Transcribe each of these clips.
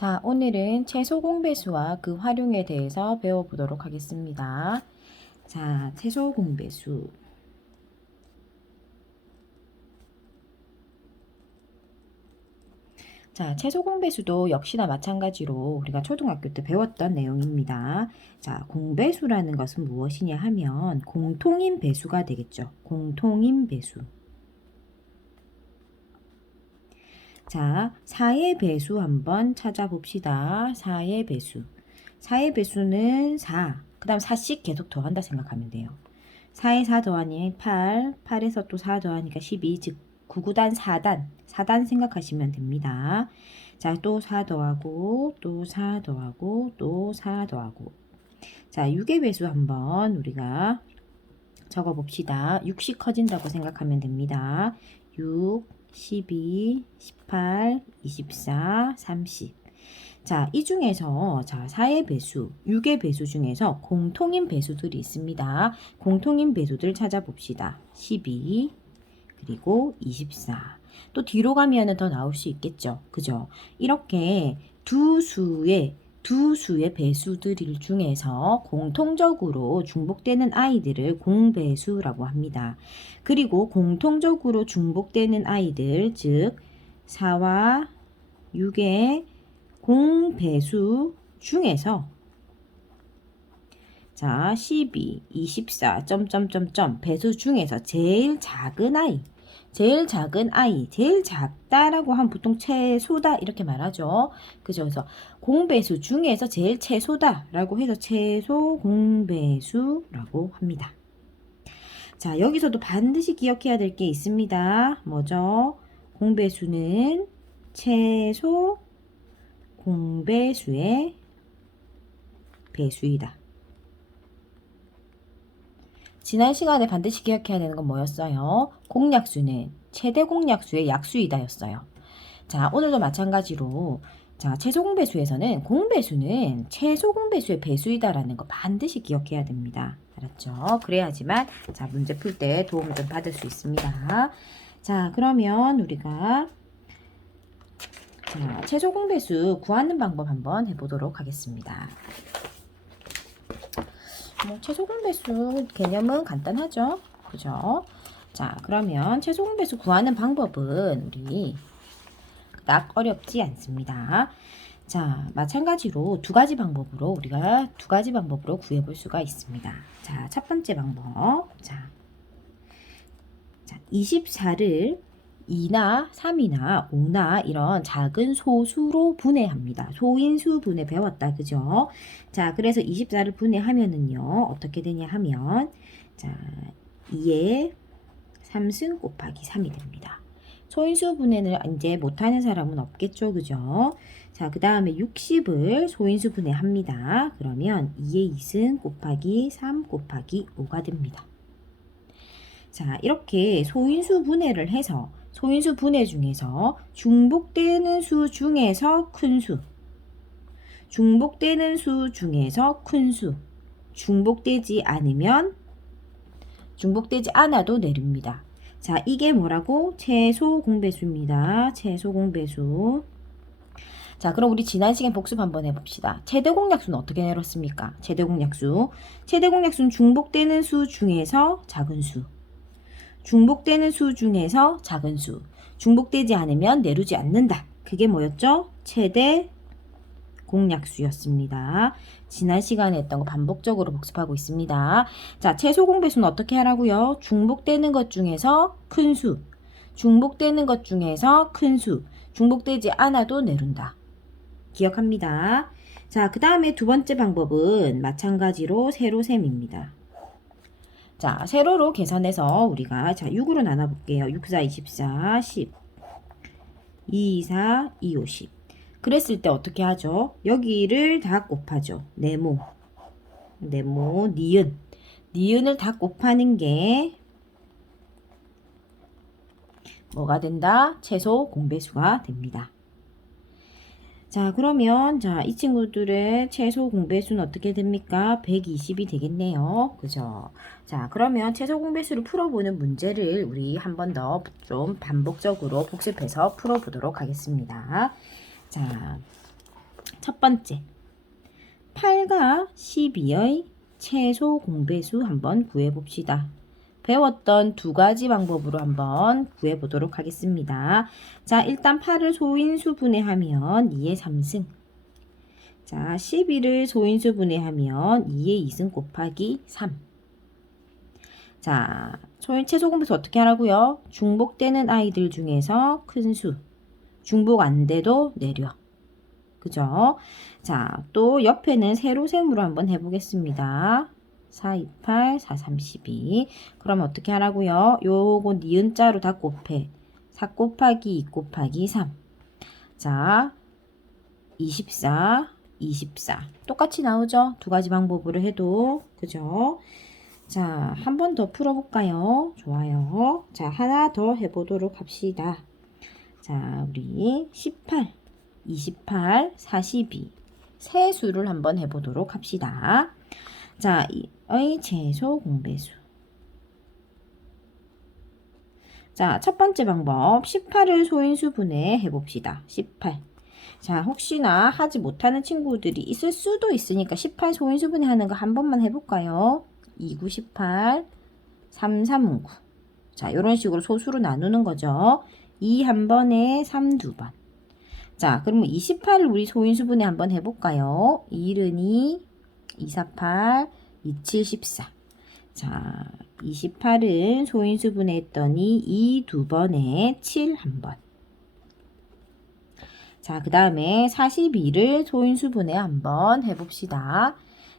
자, 오늘은 채소 공배수와 그 활용에 대해서 배워보도록 하겠습니다. 자, 채소 공배수. 자, 채소 공배수도 역시나 마찬가지로 우리가 초등학교 때 배웠던 내용입니다. 자, 공배수라는 것은 무엇이냐 하면 공통인 배수가 되겠죠. 공통인 배수. 자, 4의 배수 한번 찾아봅시다. 4의 배수. 4의 배수는 4. 그 다음 4씩 계속 더한다 생각하면 돼요. 4에 4 더하니 8. 8에서 또 4 더하니까 12. 즉 9구단 4단. 4단 생각하시면 됩니다. 자, 또 4 더하고 또 4 더하고 또 4 더하고. 자, 6의 배수 한번 우리가 적어봅시다. 6씩 커진다고 생각하면 됩니다. 6, 12, 18, 24, 30. 자, 이 중에서 4의 배수, 6의 배수 중에서 공통인 배수들이 있습니다. 공통인 배수들 찾아봅시다. 12, 그리고 24. 또 뒤로 가면은 더 나올 수 있겠죠. 그죠? 이렇게 두 수의 배수들 중에서 공통적으로 중복되는 아이들을 공배수라고 합니다. 그리고 공통적으로 중복되는 아이들, 즉 4와 6의 공배수 중에서 자, 12, 24, 점점점점 배수 중에서 제일 작은 아이, 제일 작다라고 하면 보통 채소다 이렇게 말하죠. 그죠? 그래서 공배수 중에서 제일 채소다라고 해서 채소 공배수라고 합니다. 자, 여기서도 반드시 기억해야 될 게 있습니다. 뭐죠? 공배수는 채소 공배수의 배수이다. 지난 시간에 반드시 기억해야 되는 건 뭐였어요? 공약수는 최대 공약수의 약수이다 였어요. 자, 오늘도 마찬가지로 자, 최소 공배수에서는 공배수는 최소 공배수의 배수이다라는 거 반드시 기억해야 됩니다. 알았죠? 그래야지만 자, 문제 풀 때 도움을 좀 받을 수 있습니다. 자, 그러면 우리가 자, 최소 공배수 구하는 방법 한번 해보도록 하겠습니다. 최소 공배수 개념은 간단하죠. 그죠? 자, 그러면 최소 공배수 구하는 방법은 우리 그닥 어렵지 않습니다. 자, 마찬가지로 두 가지 방법으로 구해 볼 수가 있습니다. 자, 첫 번째 방법. 자 24를 2나 3이나 5나 이런 작은 소수로 분해합니다. 소인수 분해 배웠다. 그죠? 자, 그래서 24를 분해하면은요. 어떻게 되냐 하면 자, 2에 3승 곱하기 3이 됩니다. 소인수 분해를 이제 못하는 사람은 없겠죠. 그죠? 자, 그 다음에 60을 소인수 분해합니다. 그러면 2에 2승 곱하기 3 곱하기 5가 됩니다. 자, 이렇게 소인수 분해를 해서 소인수 분해 중에서 중복되는 수 중에서 큰 수, 중복되는 수 중에서 큰 수, 중복되지 않아도 내립니다. 자, 이게 뭐라고? 최소 공배수입니다. 최소 공배수. 자, 그럼 우리 지난 시간 복습 한번 해봅시다. 최대 공약수는 어떻게 내렸습니까? 최대 공약수는 중복되는 수 중에서 작은 수. 중복되는 수 중에서 작은 수. 중복되지 않으면 내루지 않는다. 그게 뭐였죠? 최대 공약수였습니다. 지난 시간에 했던 거 반복적으로 복습하고 있습니다. 자, 최소 공배수는 어떻게 하라고요? 중복되는 것 중에서 큰 수. 중복되는 것 중에서 큰 수. 중복되지 않아도 내룬다. 기억합니다. 자, 그 다음에 두 번째 방법은 마찬가지로 세로셈입니다. 자, 세로로 계산해서 우리가 자 6으로 나눠볼게요. 6, 4, 24, 10, 2, 4, 2, 5, 10. 그랬을 때 어떻게 하죠? 여기를 다 곱하죠. 네모, 니은. 니은을 다 곱하는 게 뭐가 된다? 최소 공배수가 됩니다. 자, 그러면 자, 이 친구들의 최소 공배수는 어떻게 됩니까? 120이 되겠네요. 그죠? 자, 그러면 최소 공배수를 풀어보는 문제를 우리 한 번 더 좀 반복적으로 복습해서 풀어보도록 하겠습니다. 자, 첫 번째, 8과 12의 최소 공배수 한번 구해봅시다. 배웠던 두 가지 방법으로 한번 구해보도록 하겠습니다. 자, 일단 8을 소인수 분해하면 2의 3승. 자, 12를 소인수 분해하면 2의 2승 곱하기 3. 자, 최소 공배수 어떻게 하라고요? 중복되는 아이들 중에서 큰 수. 중복 안 돼도 내려. 그죠? 자, 또 옆에는 세로셈으로 한번 해보겠습니다. 4, 2, 8, 4, 3, 12. 그럼 어떻게 하라고요? 요거 니은자로 다 곱해. 4 곱하기 2 곱하기 3. 자, 24, 24. 똑같이 나오죠? 두 가지 방법으로 해도. 그죠? 자, 한 번 더 풀어볼까요? 좋아요. 자, 하나 더 해보도록 합시다. 자, 우리 18, 28, 42. 세 수를 한번 해보도록 합시다. 자, 이의 최소 공배수. 자, 첫 번째 방법 18을 소인수 분해 해봅시다. 18. 자, 혹시나 하지 못하는 친구들이 있을 수도 있으니까 18 소인수 분해하는 거 한 번만 해볼까요? 2, 9, 18, 3, 3, 9. 자, 이런 식으로 소수로 나누는 거죠. 2 한 번에 3 두 번. 자, 그러면 28을 우리 소인수 분해 한번 해볼까요? 1은 2, 2, 4, 8, 2, 7, 14. 자, 28은 소인수 분해했더니 2 두 번에 7 한 번. 자, 그 다음에 42를 소인수 분해 한번 해봅시다.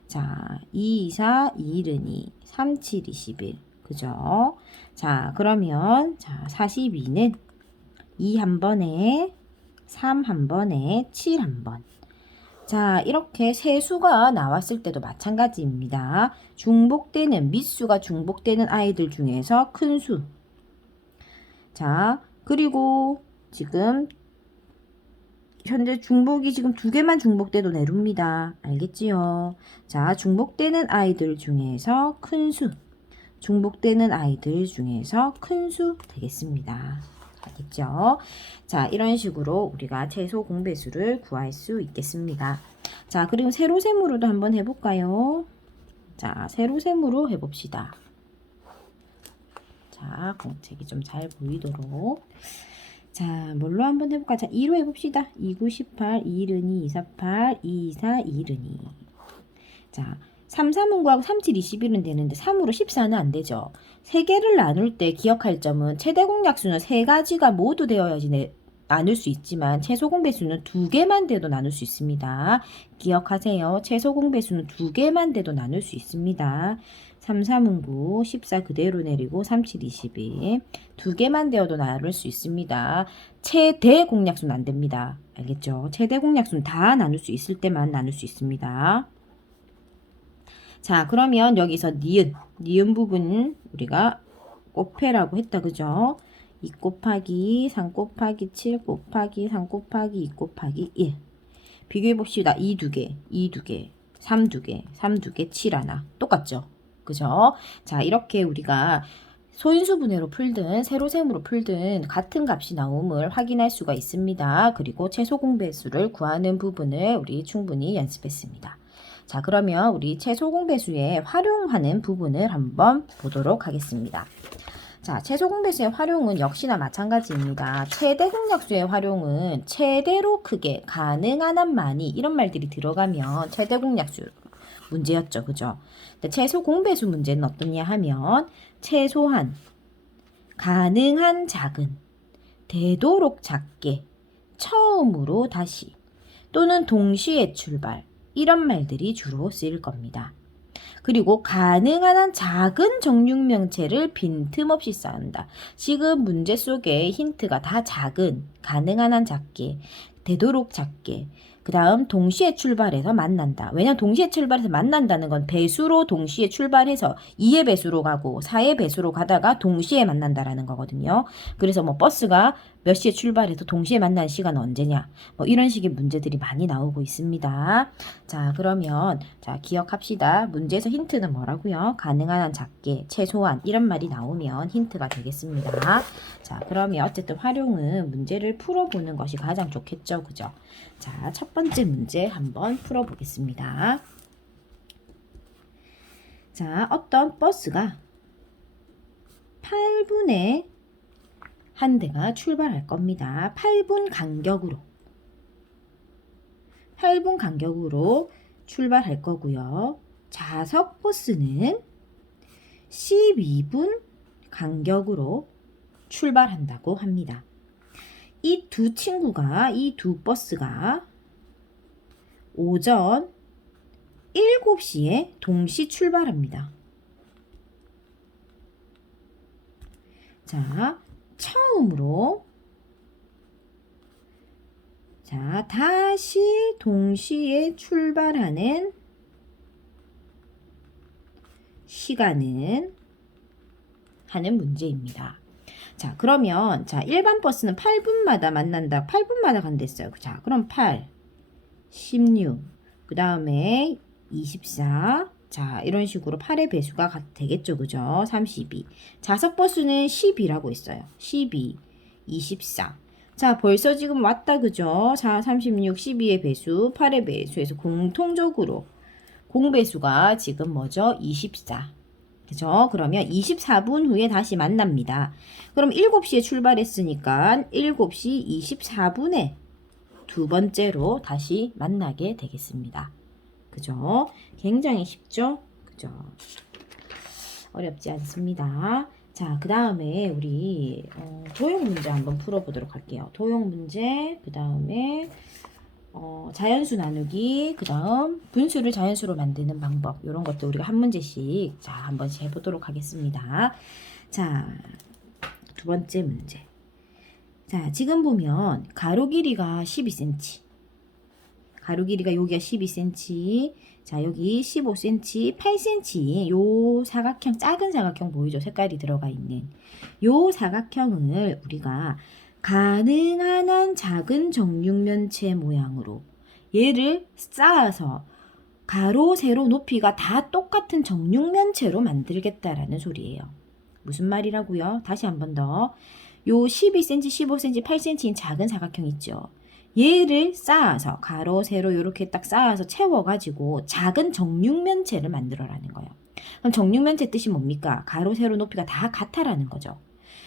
자, 2, 2, 4, 2, 1은 2, 3, 7, 21. 그죠? 자, 그러면, 자, 42는 2 한 번에, 3 한 번에, 7 한 번. 자, 이렇게 세 수가 나왔을 때도 마찬가지입니다. 중복되는, 밑수가 중복되는 아이들 중에서 큰 수. 자, 그리고 지금 현재 중복이 지금 두 개만 중복돼도 내립니다. 알겠지요? 자, 중복되는 아이들 중에서 큰 수. 중복되는 아이들 중에서 큰 수 되겠습니다. 알겠죠? 자, 이런 식으로 우리가 최소 공배수를 구할 수 있겠습니다. 자, 그리고 세로셈으로도 한번 해볼까요? 자, 세로셈으로 해봅시다. 자, 공책이 좀 잘 보이도록. 자, 뭘로 한번 해볼까? 자, 2로 해봅시다. 2, 9, 18, 2, 1은 2, 2, 4, 8, 2, 2, 4, 2, 1은 2. 자, 3, 3은 9하고 3, 7, 21은 되는데 3으로 14는 안 되죠. 세 개를 나눌 때 기억할 점은 최대 공약수는 세 가지가 모두 되어야지 나눌 수 있지만 최소 공배수는 두 개만 돼도 나눌 수 있습니다. 기억하세요. 최소 공배수는 두 개만 돼도 나눌 수 있습니다. 3, 3은 9, 14 그대로 내리고 3, 7, 22. 두 개만 되어도 나눌 수 있습니다. 최대 공약수는 안 됩니다. 알겠죠? 최대 공약수는 다 나눌 수 있을 때만 나눌 수 있습니다. 자, 그러면 여기서 니은 부분 우리가 곱해라고 했다. 그죠? 2 곱하기 3 곱하기 7 곱하기 3 곱하기 2 곱하기 1. 비교해 봅시다. 2 두 개, 2 두 개, 3 두 개, 3 두 개, 7 하나. 똑같죠? 그죠? 자, 이렇게 우리가 소인수 분해로 풀든 세로셈으로 풀든 같은 값이 나옴을 확인할 수가 있습니다. 그리고 최소 공배수를 구하는 부분을 우리 충분히 연습했습니다. 자, 그러면 우리 최소 공배수에 활용하는 부분을 한번 보도록 하겠습니다. 자, 최소 공배수의 활용은 역시나 마찬가지입니다. 최대 공약수의 활용은 최대로 크게 가능한 한 많이 이런 말들이 들어가면 최대 공약수 문제였죠. 그죠? 근데 최소 공배수 문제는 어떠냐 하면 최소한 가능한 작은 되도록 작게 처음으로 다시 또는 동시에 출발 이런 말들이 주로 쓰일 겁니다. 그리고 가능한 한 작은 정육명체를 빈틈없이 쌓는다. 지금 문제 속에 힌트가 다 작은, 가능한 한 작게, 되도록 작게, 그 다음 동시에 출발해서 만난다. 왜냐면 동시에 출발해서 만난다는 건 배수로 동시에 출발해서 2의 배수로 가고 4의 배수로 가다가 동시에 만난다라는 거거든요. 그래서 뭐 버스가 몇 시에 출발해서 동시에 만나는 시간은 언제냐. 뭐 이런 식의 문제들이 많이 나오고 있습니다. 자, 그러면 자, 기억합시다. 문제에서 힌트는 뭐라고요? 가능한 한 작게, 최소한 이런 말이 나오면 힌트가 되겠습니다. 자, 그러면 어쨌든 활용은 문제를 문제를 풀어보는 것이 가장 좋겠죠. 그죠? 자, 첫 번째 문제 한번 풀어보겠습니다. 자, 어떤 버스가 8분에 한 대가 출발할 겁니다. 8분 간격으로 출발할 거고요. 좌석 버스는 12분 간격으로 출발한다고 합니다. 이 두 버스가 오전 7시에 동시 출발합니다. 자, 처음으로 다시 동시에 출발하는 시간은 하는 문제입니다. 자, 그러면 일반 버스는 8분마다 만난다. 8분마다 간댔어요. 자, 그럼 8, 16, 그 다음에 24. 자, 이런 식으로 8의 배수가 되겠죠. 그죠? 32. 좌석 버스는 12라고 했어요. 12, 24. 자, 벌써 지금 왔다. 그죠? 자, 36, 12의 배수, 8의 배수에서 공통적으로 공배수가 지금 뭐죠? 24. 그죠? 그러면 24분 후에 다시 만납니다. 그럼 7시에 출발했으니까 7시 24분에 두 번째로 다시 만나게 되겠습니다. 그죠? 굉장히 쉽죠? 그죠? 어렵지 않습니다. 자, 그 다음에 우리 도형 문제 한번 풀어보도록 할게요. 도형 문제, 그 다음에 자연수 나누기, 그 다음 분수를 자연수로 만드는 방법, 이런 것도 우리가 한 문제씩 한 번씩 해보도록 하겠습니다. 자, 두 번째 문제. 자, 지금 보면 가로 길이가 12cm, 가로 길이가 여기가 12cm, 자, 여기 15cm, 8cm, 요 사각형, 작은 사각형 보이죠? 색깔이 들어가 있는 요 사각형을 우리가 가능한 한 작은 정육면체 모양으로 얘를 쌓아서 가로, 세로, 높이가 다 똑같은 정육면체로 만들겠다라는 소리예요. 무슨 말이라고요? 다시 한 번 더. 요 12cm, 15cm, 8cm인 작은 사각형 있죠? 얘를 쌓아서 가로, 세로 이렇게 딱 쌓아서 채워가지고 작은 정육면체를 만들어라는 거예요. 그럼 정육면체 뜻이 뭡니까? 가로, 세로, 높이가 다 같아라는 거죠.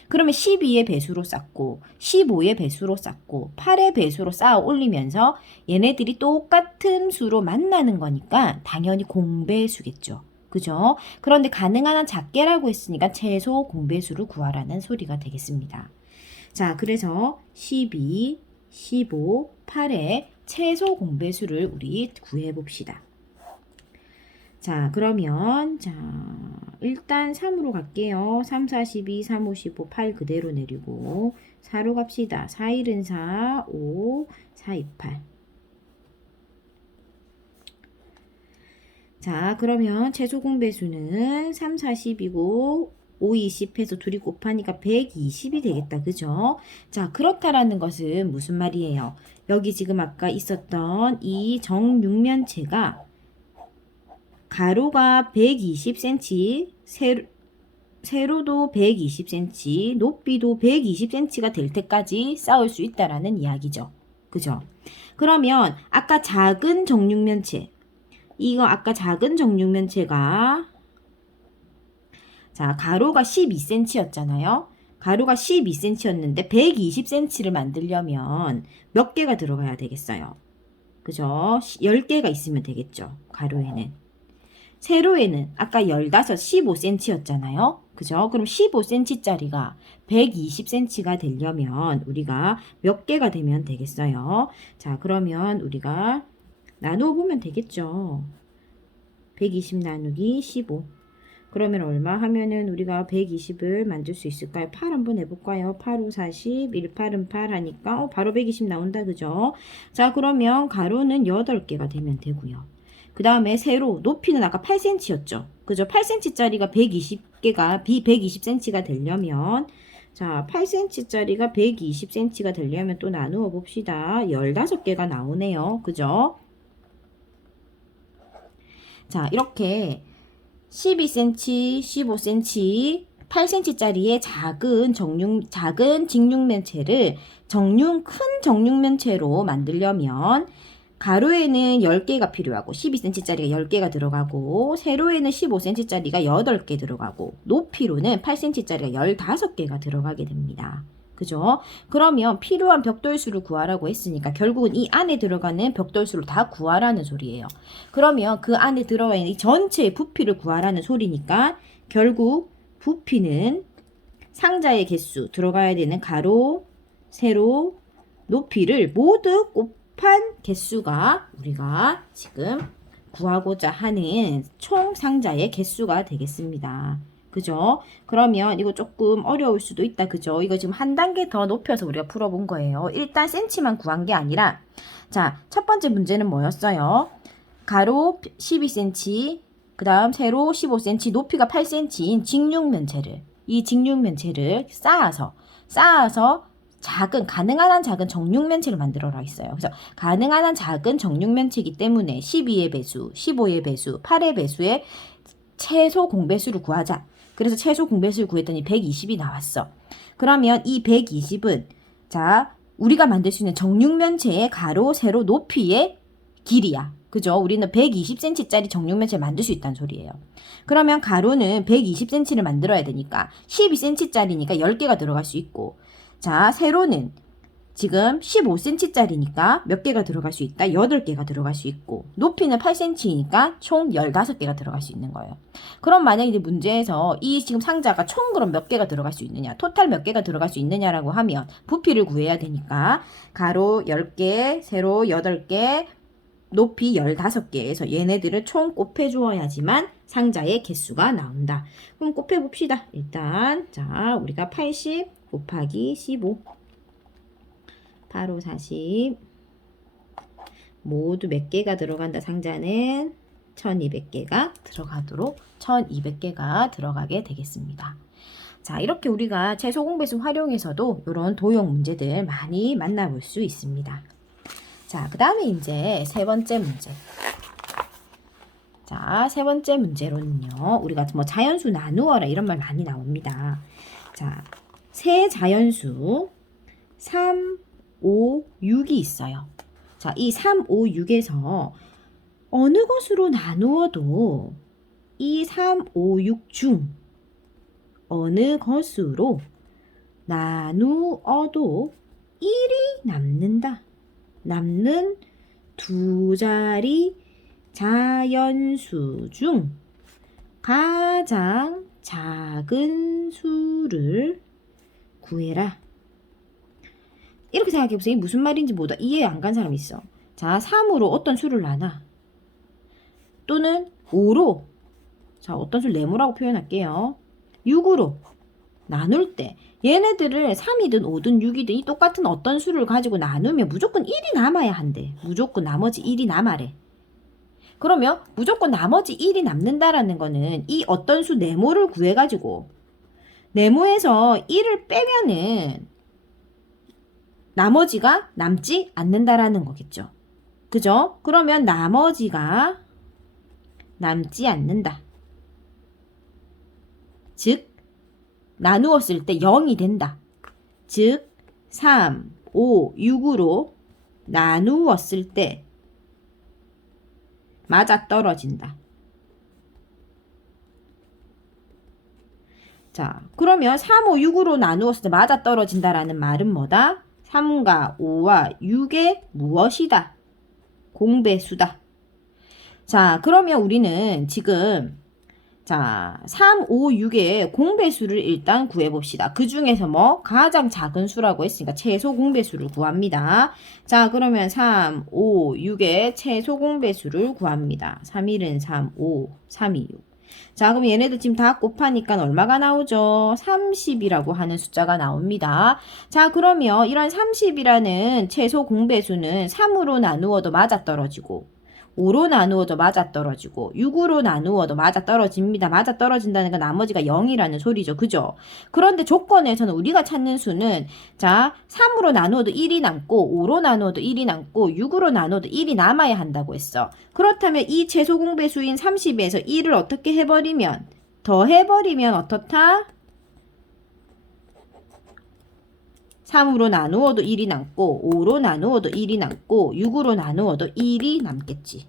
그러면 12의 배수로 쌓고 15의 배수로 쌓고 8의 배수로 쌓아 올리면서 얘네들이 똑같은 수로 만나는 거니까 당연히 공배수겠죠. 그죠? 그런데 가능한 한 작게라고 했으니까 최소 공배수를 구하라는 소리가 되겠습니다. 자, 그래서 12, 15, 8의 최소 공배수를 우리 구해봅시다. 자, 그러면 일단 3으로 갈게요. 3, 4, 12, 3, 5, 15, 8 그대로 내리고 4로 갑시다. 4, 1은 4, 5, 4, 2, 8. 자, 그러면 최소 공배수는 3, 40이고 5, 20 해서 둘이 곱하니까 120이 되겠다. 그죠? 자, 그렇다라는 것은 무슨 말이에요? 여기 지금 아까 있었던 이 정육면체가 가로가 120cm, 세로도 120cm, 높이도 120cm가 될 때까지 쌓을 수 있다라는 이야기죠. 그죠? 그러면 아까 작은 정육면체, 이거 아까 작은 정육면체가 가로가 12cm였잖아요. 가로가 12cm였는데 120cm를 만들려면 몇 개가 들어가야 되겠어요? 그죠? 10개가 있으면 되겠죠. 가로에는. 세로에는 아까 15, 15cm였잖아요. 그죠? 그럼 15cm짜리가 120cm가 되려면 우리가 몇 개가 되면 되겠어요? 자, 그러면 우리가 나누어 보면 되겠죠. 120 나누기 15. 그러면 얼마 하면은 우리가 120을 만들 수 있을까요? 8 한번 해볼까요? 8, 5, 40, 1, 8은 8 하니까 바로 120 나온다. 그죠? 자, 그러면 가로는 8개가 되면 되고요. 그 다음에 세로, 높이는 아까 8cm였죠. 그죠? 8cm짜리가 120개가 120cm가 되려면 8cm짜리가 120cm가 되려면 또 나누어 봅시다. 15개가 나오네요. 그죠? 자, 이렇게 12cm, 15cm, 8cm짜리의 작은 직육면체를 큰 정육면체로 만들려면 가로에는 10개가 필요하고 12cm짜리가 10개가 들어가고 세로에는 15cm짜리가 8개 들어가고 높이로는 8cm짜리가 15개가 들어가게 됩니다. 그죠? 그러면 필요한 벽돌수를 구하라고 했으니까 결국은 이 안에 들어가는 벽돌수를 다 구하라는 소리예요. 그러면 그 안에 들어가 있는 이 전체의 부피를 구하라는 소리니까 결국 부피는 상자의 개수, 들어가야 되는 가로, 세로, 높이를 모두 곱한 개수가 우리가 지금 구하고자 하는 총 상자의 개수가 되겠습니다. 그죠? 그러면 이거 조금 어려울 수도 있다. 그죠? 이거 지금 한 단계 더 높여서 우리가 풀어본 거예요. 일단 센치만 구한 게 아니라 자, 첫 번째 문제는 뭐였어요? 가로 12cm, 그 다음 세로 15cm, 높이가 8cm인 이 직육면체를 쌓아서 가능한 한 작은 정육면체를 만들어라 했어요. 그래서 가능한 한 작은 정육면체이기 때문에 12의 배수, 15의 배수, 8의 배수의 최소 공배수를 구하자. 그래서 최소 공배수를 구했더니 120이 나왔어. 그러면 이 120은 자, 우리가 만들 수 있는 정육면체의 가로, 세로, 높이의 길이야. 그죠? 우리는 120cm짜리 정육면체를 만들 수 있다는 소리예요. 그러면 가로는 120cm를 만들어야 되니까 12cm짜리니까 10개가 들어갈 수 있고, 자, 세로는 지금 15cm짜리니까 몇 개가 들어갈 수 있다? 8개가 들어갈 수 있고, 높이는 8cm니까 총 15개가 들어갈 수 있는 거예요. 그럼 만약에 이제 문제에서 이 지금 상자가 총 그럼 몇 개가 들어갈 수 있느냐, 토탈 몇 개가 들어갈 수 있느냐라고 하면 부피를 구해야 되니까 가로 10개, 세로 8개, 높이 15개에서 얘네들을 총 곱해주어야지만 상자의 개수가 나온다. 그럼 곱해봅시다. 일단 자, 우리가 80 곱하기 15 바로 40 모두 몇 개가 들어간다. 상자는 1200개가 들어가게 되겠습니다. 자, 이렇게 우리가 최소 공배수 활용해서도 이런 도형 문제들 많이 만나볼 수 있습니다. 자, 그 다음에 이제 세 번째 문제. 자, 세 번째 문제로는요, 우리가 뭐 자연수 나누어라 이런 말 많이 나옵니다. 자, 세 자연수 3, 5, 6이 있어요. 자, 이 3, 5, 6에서 어느 것으로 나누어도 이 3, 5, 6 중 어느 것으로 나누어도 1이 남는다. 남는 두 자리 자연수 중 가장 작은 수를 구해라. 이렇게 생각해보세요. 무슨 말인지 뭐다 이해 안 간 사람 있어. 자, 3으로 어떤 수를 나눠? 또는 5로 자, 어떤 수를 네모라고 표현할게요. 6으로 나눌 때 얘네들을 3이든 5든 6이든 이 똑같은 어떤 수를 가지고 나누면 무조건 1이 남아야 한대. 무조건 나머지 1이 남아래. 그러면 무조건 나머지 1이 남는다라는 거는 이 어떤 수 네모를 구해가지고 네모에서 1을 빼면은 나머지가 남지 않는다라는 거겠죠. 그죠? 그러면 나머지가 남지 않는다. 즉 나누었을 때 0이 된다. 즉 3, 5, 6으로 나누었을 때 맞아떨어진다. 자, 그러면 3, 5, 6으로 나누었을 때 맞아떨어진다라는 말은 뭐다? 3과 5와 6의 무엇이다? 공배수다. 자, 그러면 우리는 지금 자, 3, 5, 6의 공배수를 일단 구해봅시다. 그 중에서 뭐 가장 작은 수라고 했으니까 최소 공배수를 구합니다. 자, 그러면 3, 5, 6의 최소 공배수를 구합니다. 3일은 3, 5, 3이 6. 자, 그럼 얘네들 지금 다 곱하니까 얼마가 나오죠? 30이라고 하는 숫자가 나옵니다. 자, 그러면 이런 30이라는 최소 공배수는 3으로 나누어도 맞아떨어지고 5로 나누어도 맞아떨어지고 6으로 나누어도 맞아떨어집니다. 맞아떨어진다는 건 나머지가 0이라는 소리죠. 그죠? 그런데 조건에서는 우리가 찾는 수는 자 3으로 나누어도 1이 남고 5로 나누어도 1이 남고 6으로 나누어도 1이 남아야 한다고 했어. 그렇다면 이 최소 공배수인 30에서 1을 어떻게 해버리면 더해버리면 어떻다? 3으로 나누어도 1이 남고 5로 나누어도 1이 남고 6으로 나누어도 1이 남겠지.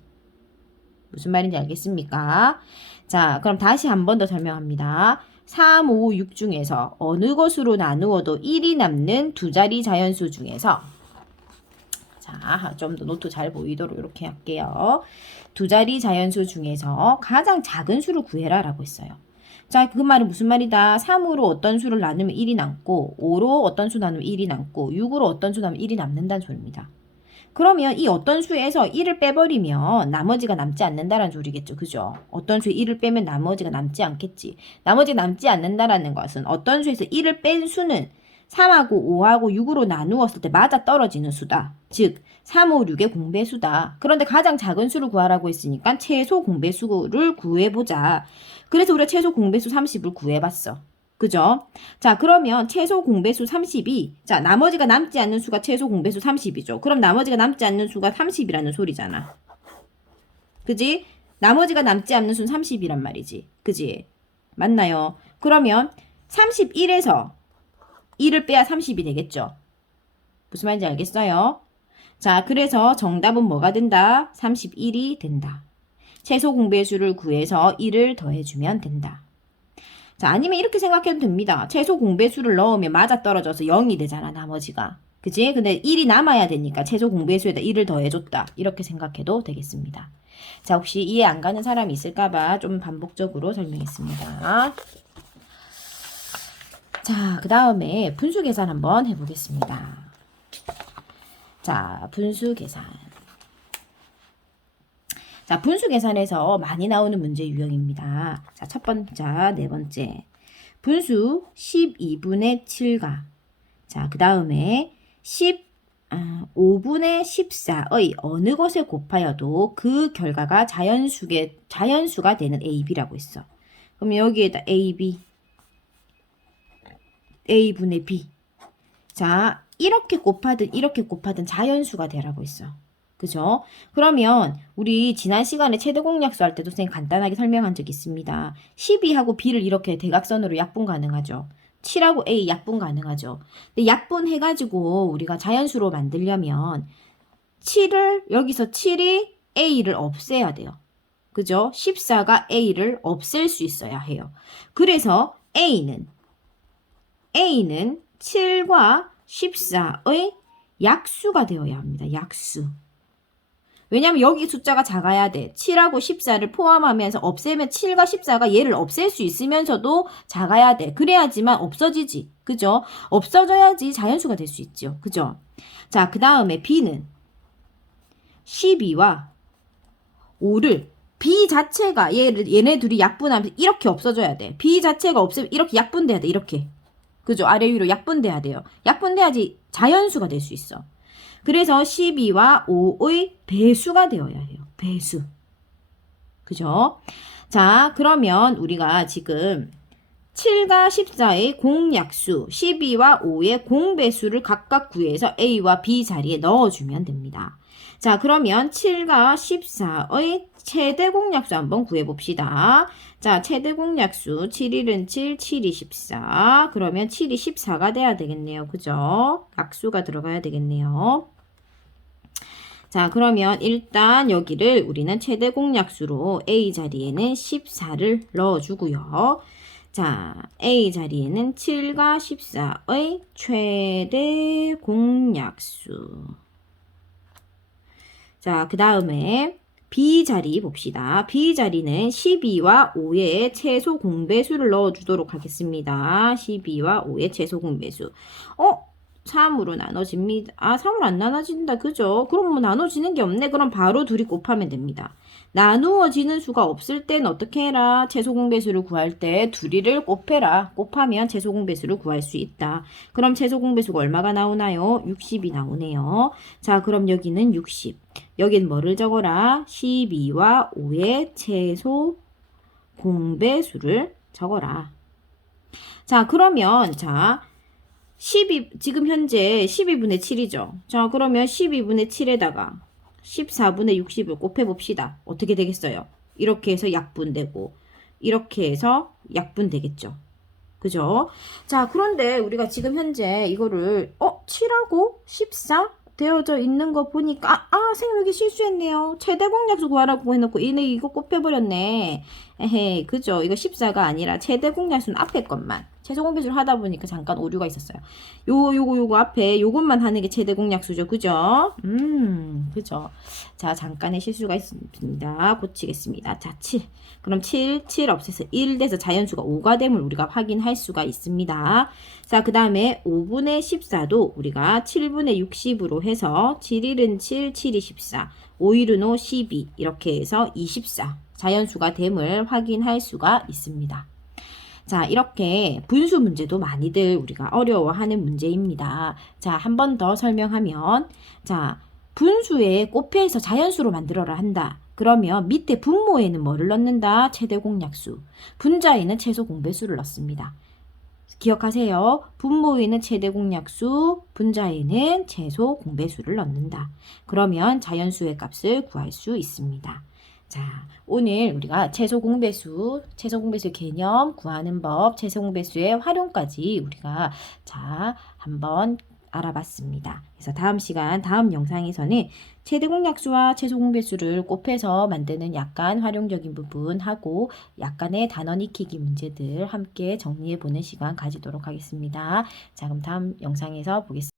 무슨 말인지 알겠습니까? 자, 그럼 다시 한 번 더 설명합니다. 3, 5, 6 중에서 어느 것으로 나누어도 1이 남는 두 자리 자연수 중에서 자, 좀 더 노트 잘 보이도록 이렇게 할게요. 두 자리 자연수 중에서 가장 작은 수를 구해라 라고 했어요. 자, 그 말은 무슨 말이다? 3으로 어떤 수를 나누면 1이 남고 5로 어떤 수 나누면 1이 남고 6으로 어떤 수 나누면 1이 남는다는 소리입니다. 그러면 이 어떤 수에서 1을 빼버리면 나머지가 남지 않는다라는 소리겠죠. 그죠? 어떤 수에 1을 빼면 나머지가 남지 않겠지. 나머지가 남지 않는다라는 것은 어떤 수에서 1을 뺀 수는 3하고 5하고 6으로 나누었을 때 맞아 떨어지는 수다. 즉 3, 5, 6의 공배수다. 그런데 가장 작은 수를 구하라고 했으니까 최소 공배수를 구해보자. 그래서 우리가 최소 공배수 30을 구해봤어. 그죠? 자, 그러면 최소 공배수 30이, 자, 나머지가 남지 않는 수가 최소 공배수 30이죠. 그럼 나머지가 남지 않는 수가 30이라는 소리잖아. 그지? 나머지가 남지 않는 수는 30이란 말이지. 그지? 맞나요? 그러면 31에서 1을 빼야 30이 되겠죠. 무슨 말인지 알겠어요? 자, 그래서 정답은 뭐가 된다? 31이 된다. 최소 공배수를 구해서 1을 더해주면 된다. 자, 아니면 이렇게 생각해도 됩니다. 최소 공배수를 넣으면 맞아떨어져서 0이 되잖아, 나머지가. 그치? 근데 1이 남아야 되니까 최소 공배수에다 1을 더해줬다. 이렇게 생각해도 되겠습니다. 자, 혹시 이해 안 가는 사람이 있을까봐 좀 반복적으로 설명했습니다. 자, 그 다음에 분수 계산 한번 해보겠습니다. 자, 분수 계산. 자, 분수 계산에서 많이 나오는 문제 유형입니다. 자, 첫 번째, 네 번째. 분수 12분의 7과 자, 그 다음에 5분의 14의 어느 것에 곱하여도 그 결과가 자연수가 되는 AB라고 했어. 그럼 여기에다 AB, A분의 B. 자, 이렇게 곱하든 자연수가 되라고 했어. 그죠? 그러면 우리 지난 시간에 최대 공약수 할 때도 선생님 간단하게 설명한 적 있습니다. 12하고 B를 이렇게 대각선으로 약분 가능하죠. 7하고 A 약분 가능하죠. 근데 약분해가지고 우리가 자연수로 만들려면 7을 여기서 7이 A를 없애야 돼요. 그죠? 14가 A를 없앨 수 있어야 해요. 그래서 A는 7과 14의 약수가 되어야 합니다. 약수. 왜냐면 여기 숫자가 작아야 돼. 7하고 14를 포함하면서 없애면 7과 14가 얘를 없앨 수 있으면서도 작아야 돼. 그래야지만 없어지지. 그죠? 없어져야지 자연수가 될 수 있죠. 그죠? 자, 그 다음에 B는 12와 5를 B 자체가 얘네 둘이 약분하면서 이렇게 없어져야 돼. B 자체가 없으면 이렇게 약분돼야 돼. 이렇게. 그죠? 아래 위로 약분돼야 돼요. 약분돼야지 자연수가 될 수 있어. 그래서 12와 5의 배수가 되어야 해요. 배수. 그죠? 자, 그러면 우리가 지금 7과 14의 공약수, 12와 5의 공배수를 각각 구해서 A와 B 자리에 넣어주면 됩니다. 자, 그러면 7과 14의 최대 공약수 한번 구해봅시다. 자, 최대 공약수 7일은 7, 7이 14. 그러면 7이 14가 돼야 되겠네요. 그죠? 약수가 들어가야 되겠네요. 자, 그러면 일단 여기를 우리는 최대 공약수로 A 자리에는 14를 넣어주고요. 자, A 자리에는 7과 14의 최대 공약수. 자, 그 다음에 B 자리 봅시다. B 자리는 12와 5의 최소 공배수를 넣어주도록 하겠습니다. 12와 5의 최소 공배수. 3으로 나눠집니다. 3으로 안 나눠진다. 그죠? 그럼 뭐 나눠지는 게 없네. 그럼 바로 둘이 곱하면 됩니다. 나누어지는 수가 없을 땐 어떻게 해라? 최소 공배수를 구할 때 둘이를 곱해라. 곱하면 최소 공배수를 구할 수 있다. 그럼 최소 공배수가 얼마가 나오나요? 60이 나오네요. 자, 그럼 여기는 60. 여기는 뭐를 적어라? 12와 5의 최소 공배수를 적어라. 자, 그러면 자, 지금 현재 12분의 7이죠. 자, 그러면 12분의 7에다가 14분의 60을 곱해봅시다. 어떻게 되겠어요? 이렇게 해서 약분되고, 이렇게 해서 약분되겠죠. 그죠? 자, 그런데 우리가 지금 현재 이거를 7하고 14 되어져 있는 거 보니까 선생님 여기 실수했네요. 최대 공약수 구하라고 해놓고 얘네 이거 꼽혀버렸네. 에헤이, 그죠? 이거 14가 아니라 최대 공약수는 앞에 것만. 최소 공배수를 하다 보니까 잠깐 오류가 있었어요. 요거 앞에 요것만 하는 게 최대 공약수죠. 그죠? 그죠? 자, 잠깐의 실수가 있습니다. 고치겠습니다. 자, 7. 그럼 7 없애서 1 돼서 자연수가 5가 됨을 우리가 확인할 수가 있습니다. 자, 그 다음에 5분의 14도 우리가 7분의 60으로 해서 7일은 7, 7이 14, 5일은 5, 12 이렇게 해서 24 자연수가 됨을 확인할 수가 있습니다. 자, 이렇게 분수 문제도 많이들 우리가 어려워하는 문제입니다. 자, 한 번 더 설명하면, 자, 분수에 곱해서 자연수로 만들어라 한다. 그러면 밑에 분모에는 뭐를 넣는다? 최대 공약수. 분자에는 최소 공배수를 넣습니다. 기억하세요. 분모에는 최대 공약수, 분자에는 최소 공배수를 넣는다. 그러면 자연수의 값을 구할 수 있습니다. 자, 오늘 우리가 최소 공배수 개념 구하는 법, 최소 공배수의 활용까지 우리가 한번 알아봤습니다. 그래서 다음 영상에서는 최대 공약수와 최소 공배수를 곱해서 만드는 약간 활용적인 부분하고 약간의 단원 익히기 문제들 함께 정리해 보는 시간 가지도록 하겠습니다. 자, 그럼 다음 영상에서 보겠습니다.